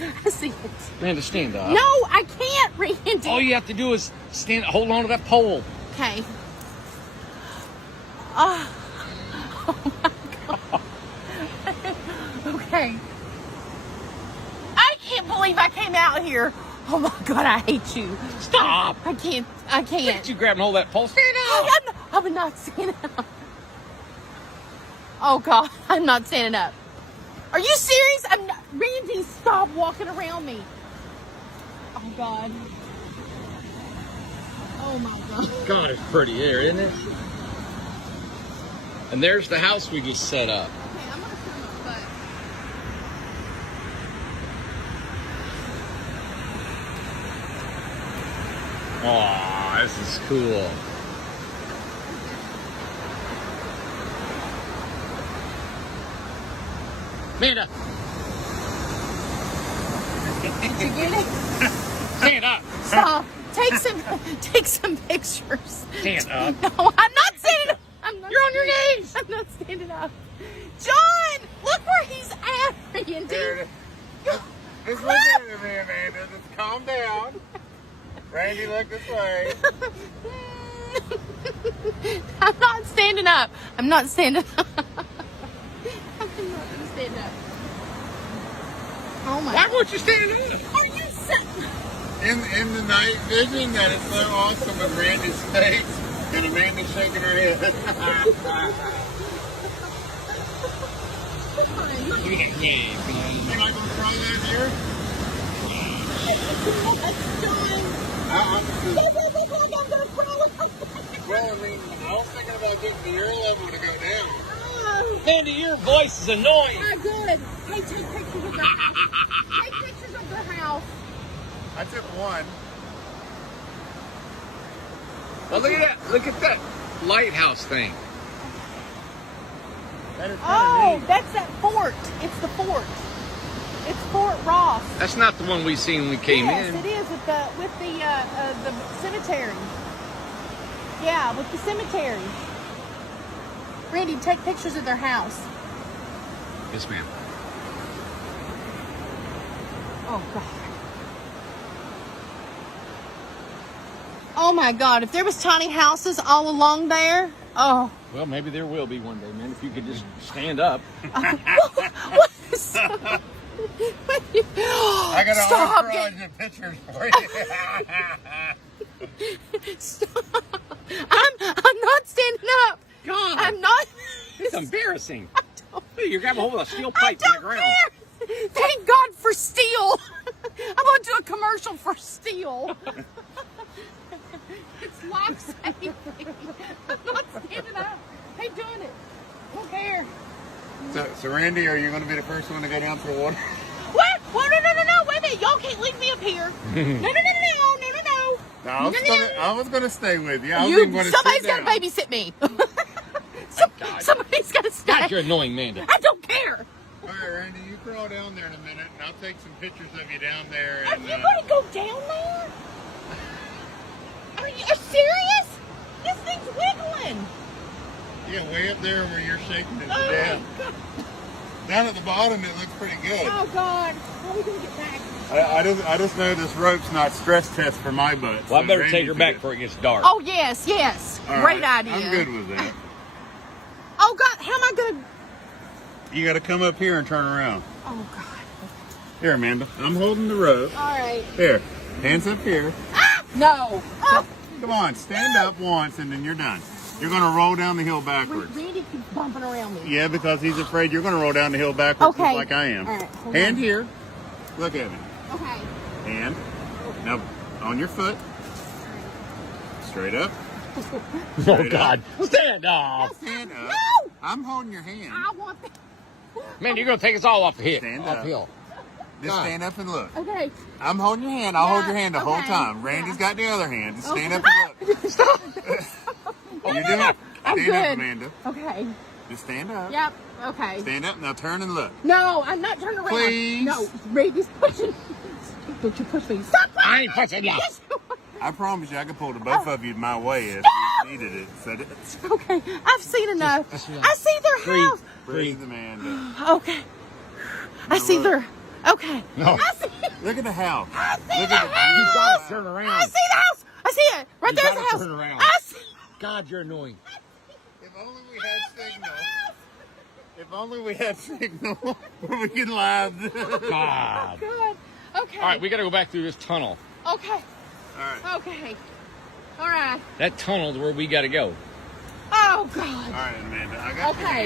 I see it. Amanda, stand up. No, I can't, Randy. All you have to do is hold on to that pole. Okay. Oh my God. Okay. I can't believe I came out here. Oh my God, I hate you. Stop. I can't. Look at you grab and hold that pole. Stand up. I'm not standing up. Oh God, I'm not standing up. Are you serious? I'm not. Randy, stop walking around me. Oh God. Oh my God. God, it's pretty there, isn't it? And there's the house we just set up. Okay, I'm gonna turn my butt. Aw, this is cool. Amanda. Did you get it? Stand up. Stop. Take some pictures. Stand up. No, I'm not standing up. You're on your knees. I'm not standing up. John, look where he's at, Randy. Just look at me, Amanda. Just calm down. Randy, look this way. I'm not standing up. I'm not standing up. I'm not gonna stand up. Oh my. Why won't you stand up? Are you In the night vision, that is so awesome with Randy's face and Amanda shaking her head. You not gonna try that here? I'm gonna throw it. Well, I mean, I was thinking about getting to your level to go down. Amanda, your voice is annoying. Oh, good. Hey, take pictures of their house. Take pictures of their house. I took one. Well, look at that. Look at that lighthouse thing. That is Oh, that's that fort. It's the fort. It's Fort Ross. That's not the one we seen when we came yes, in. Yes, it is with the cemetery. Yeah, with the cemetery. Randy, take pictures of their house. Yes, ma'am. Oh God. Oh my God! If there was tiny houses all along there, oh. Well, maybe there will be one day, man. If you could just stand up. What is I got an entourage of pictures for you. Stop. I'm not standing up. God. I'm not. It's embarrassing. I don't, You're grabbing hold of a steel pipe in the ground. Care. Thank God for steel. I'm going to do a commercial for steel. It's life saving. I'm not standing up. They doing it. I don't care. So Randy, are you going to be the first one to go down to the water? What? Well, no. Wait a minute. Y'all can't leave me up here. No. No, I was going to stay with you. Somebody's got to babysit me. Somebody's got to stay. God, you're annoying, Amanda. I don't care. All right, Randy, you crawl down there in a minute, and I'll take some pictures of you down there. Are you going to go down there? Are you serious? This thing's wiggling. Yeah, way up there where you're shaking it to death. Down at the bottom, it looks pretty good. Oh, God. How are we going to get back? I just know this rope's not stress test for my butt. Well, I so better Randy take her back did. before it gets dark. Oh, yes. All Great right, idea. I'm good with that. Oh, God. How am I going to... You got to come up here and turn around. Oh, God. Here, Amanda. I'm holding the rope. All right. Here. Hands up here. Ah! No. Oh. Come on. Stand up once, and then you're done. You're going to roll down the hill backwards. Randy keeps bumping around me. Yeah, because he's afraid you're going to roll down the hill backwards just like I am. All right, Hand here. Look at me. Okay. Hand. Now, on your foot. Straight up. Oh, God. Stand up. Stand up. No! I'm holding your hand. I want that. Man, you're going to take us all off the hip. Stand up. Uphill. Just stand up and look. Okay. I'm holding your hand. I'll hold your hand the whole okay. time. Randy's got the other hand. Just stand up Ah! and look. Stop. You do it. I'm Stand up, good. Amanda. Okay. Just stand up. Yep. Okay. Stand up. Now turn and look. No, I'm not turning around. Please. No, Randy's pushing. Don't you push me. Stop pushing. I ain't pushing you. Yes, you are. I promise you I could pull the both of you my way if you needed it. So Okay, I've seen enough. Just I see their house. breathe, Amanda. Okay. I see their. Okay. No. I see. Look at the house. I see Look the at house. You gotta turn around. I see the house. I see it. Right You there's gotta the house. turn around. I see. God, you're annoying. If only we had signal. If only we had signal, we could live. God. Good. Okay. All right, we got to go back through this tunnel. Okay. All right. Okay. All right. That tunnel's where we got to go. Oh God. All right, Amanda. I got you. Okay.